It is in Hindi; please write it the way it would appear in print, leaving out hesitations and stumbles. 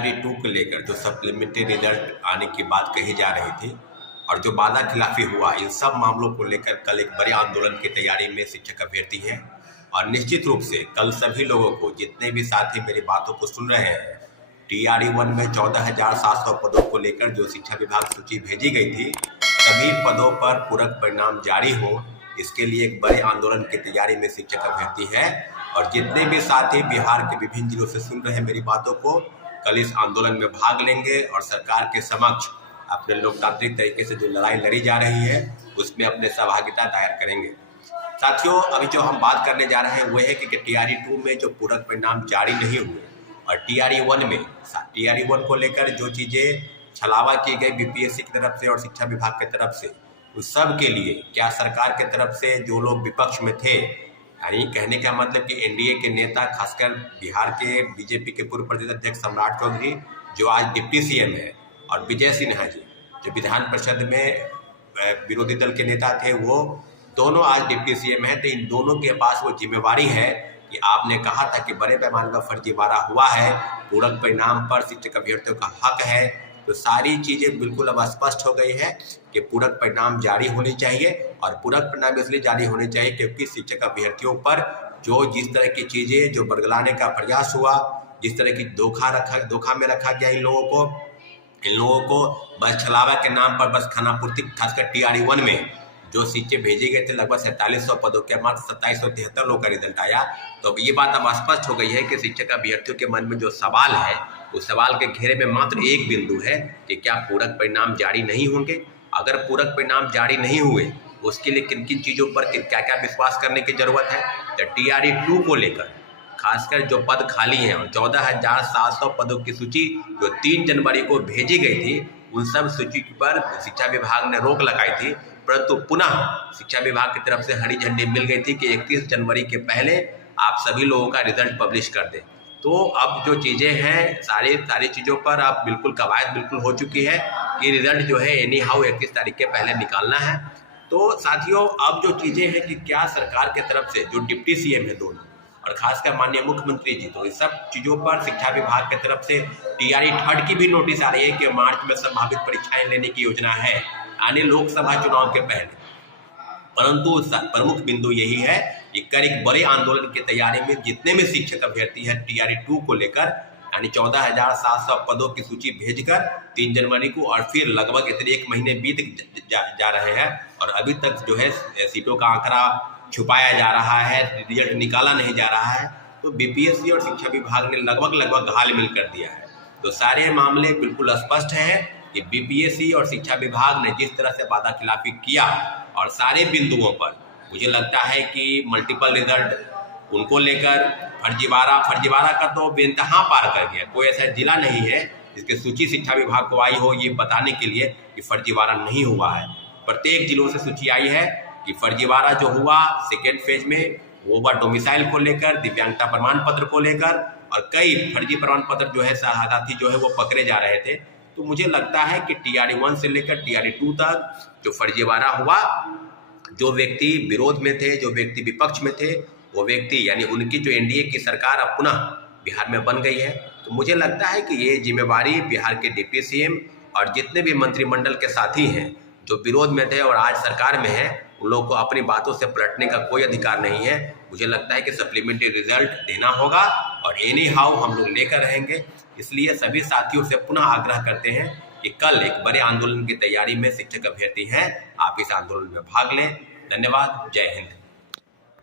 2 को लेकर जो सप्लीमेंट्री रिजल्ट आने की बात कही जा रही थी और जो वादा खिलाफी हुआ, इन सब मामलों को लेकर कल एक बड़े आंदोलन की तैयारी में शिक्षक अभ्यर्थी हैं। और निश्चित रूप से कल सभी लोगों को, जितने भी साथी मेरी बातों को सुन रहे हैं, TRE 1 में 14,700 पदों को लेकर जो शिक्षा विभाग सूची भेजी गई थी, सभी पदों पर पूरक परिणाम जारी हो, इसके लिए एक बड़े आंदोलन की तैयारी में शिक्षक अभ्यर्थी है। और जितने भी साथी बिहार के विभिन्न जिलों से सुन रहे हैं मेरी बातों को, कल इस आंदोलन में भाग लेंगे और सरकार के समक्ष अपने लोकतांत्रिक तरीके से जो लड़ाई लड़ी जा रही है उसमें अपने सहभागिता दायर करेंगे। साथियों, अभी जो हम बात करने जा रहे हैं वो है कि TRE 2 में जो पूरक परिणाम जारी नहीं हुए और TRE 1 में, TRE 1 को लेकर जो चीज़ें छलावा की गई BPSC की तरफ से और शिक्षा विभाग की तरफ से, उस सब के लिए क्या सरकार की तरफ से जो लोग विपक्ष में थे, यानी कहने का मतलब कि NDA के नेता, खासकर बिहार के BJP के पूर्व प्रदेश अध्यक्ष सम्राट चौधरी जो आज डिप्टी CM है, और विजय सिन्हा जी जो विधान परिषद में विरोधी दल के नेता थे, वो दोनों आज डिप्टी CM है। तो इन दोनों के पास वो जिम्मेवारी है कि आपने कहा था कि बड़े पैमाने पर फर्जीवाड़ा हुआ है, पूरक परिणाम पर शिक्षक अभ्यर्थियों का हक है, तो सारी चीज़ें बिल्कुल अब स्पष्ट हो गई है कि पूरक परिणाम जारी होने चाहिए। और पूरक परिणाम इसलिए जारी होने चाहिए क्योंकि शिक्षक अभ्यर्थियों पर जो जिस तरह की चीज़ें जो बरगलाने का प्रयास हुआ, जिस तरह की धोखा में रखा गया इन लोगों को बस छलावा के नाम पर बस खानापूर्ति, खासकर TRE 1 में जो सीटें भेजे गए थे लगभग 4700 पदों के मात्र 2773 लोगों का रिजल्ट आया। तो अब ये बात अब स्पष्ट हो गई है कि शिक्षक अभ्यर्थियों के मन में जो सवाल है, उस सवाल के घेरे में मात्र एक बिंदु है कि क्या पूरक परिणाम जारी नहीं होंगे। अगर पूरक परिणाम जारी नहीं हुए, उसके लिए किन किन चीज़ों पर क्या क्या विश्वास करने की जरूरत है। तो TRE 2 को लेकर खासकर जो पद खाली हैं और 14,700 पदों की सूची जो 3 जनवरी को भेजी गई थी, उन सब सूची पर शिक्षा विभाग ने रोक लगाई थी, परंतु पुनः शिक्षा विभाग की तरफ से हरी झंडी मिल गई थी कि 31 जनवरी के पहले आप सभी लोगों का रिजल्ट पब्लिश कर दें। तो अब जो चीज़ें हैं सारी चीज़ों पर अब बिल्कुल कवायद बिल्कुल हो चुकी है कि रिजल्ट जो है एनी हाउ 31 तारीख के पहले निकालना है। तो साथियों, अब जो चीज़ें हैं कि क्या सरकार के तरफ से जो डिप्टी CM है दोनों और खासकर माननीय मुख्यमंत्री जी, तो इस सब चीज़ों पर शिक्षा विभाग की तरफ से TRE 3 की भी नोटिस आ रही है कि मार्च में संभावित परीक्षाएं लेने की योजना है आने लोकसभा चुनाव के पहले। परंतु प्रमुख बिंदु यही है कि कल एक बड़े आंदोलन की तैयारी में जितने भी शिक्षक अभ्यर्थी हैं TRE 2 को लेकर, यानी 14,700 पदों की सूची भेजकर 3 जनवरी को, और फिर लगभग इतने 1 महीने बीत जा रहे हैं और अभी तक जो है सीटों का आंकड़ा छुपाया जा रहा है, रिजल्ट निकाला नहीं जा रहा है। तो BPSC और शिक्षा विभाग ने लगभग घालमेल कर दिया है। तो सारे मामले बिल्कुल स्पष्ट हैं कि BPSC और शिक्षा विभाग ने जिस तरह से वादा खिलाफी किया और सारे बिंदुओं पर मुझे लगता है कि मल्टीपल रिजल्ट उनको लेकर फर्जीवाड़ा का तो बेइंतहा पार कर गया। कोई ऐसा जिला नहीं है जिसकी सूची शिक्षा विभाग को आई हो ये बताने के लिए कि फर्जीवाड़ा नहीं हुआ है। प्रत्येक जिलों से सूची आई है कि फर्जीवाड़ा जो हुआ सेकेंड फेज में, वो हुआ डोमिसाइल को लेकर, दिव्यांगता प्रमाण पत्र को लेकर, और कई फर्जी प्रमाण पत्र जो है साथी जो है वो पकड़े जा रहे थे। तो मुझे लगता है कि TRE 1 से लेकर TRE 2 तक जो फर्जीवाड़ा हुआ, जो व्यक्ति विरोध में थे, जो व्यक्ति विपक्ष में थे, वो व्यक्ति यानी उनकी जो NDA की सरकार अब पुनः बिहार में बन गई है। तो मुझे लगता है कि ये जिम्मेवारी बिहार के डिप्टी CM और जितने भी मंत्रिमंडल के साथी हैं जो विरोध में थे और आज सरकार में है, उन लोगों को अपनी बातों से पलटने का कोई अधिकार नहीं है। मुझे लगता है कि सप्लीमेंट्री रिजल्ट देना होगा और एनी हाउ हम लोग लेकर रहेंगे। इसलिए सभी साथियों से पुनः आग्रह करते हैं कि कल एक बड़े आंदोलन की तैयारी में शिक्षक अभ्यर्थी हैं, आप इस आंदोलन में भाग लें। धन्यवाद। जय हिंद।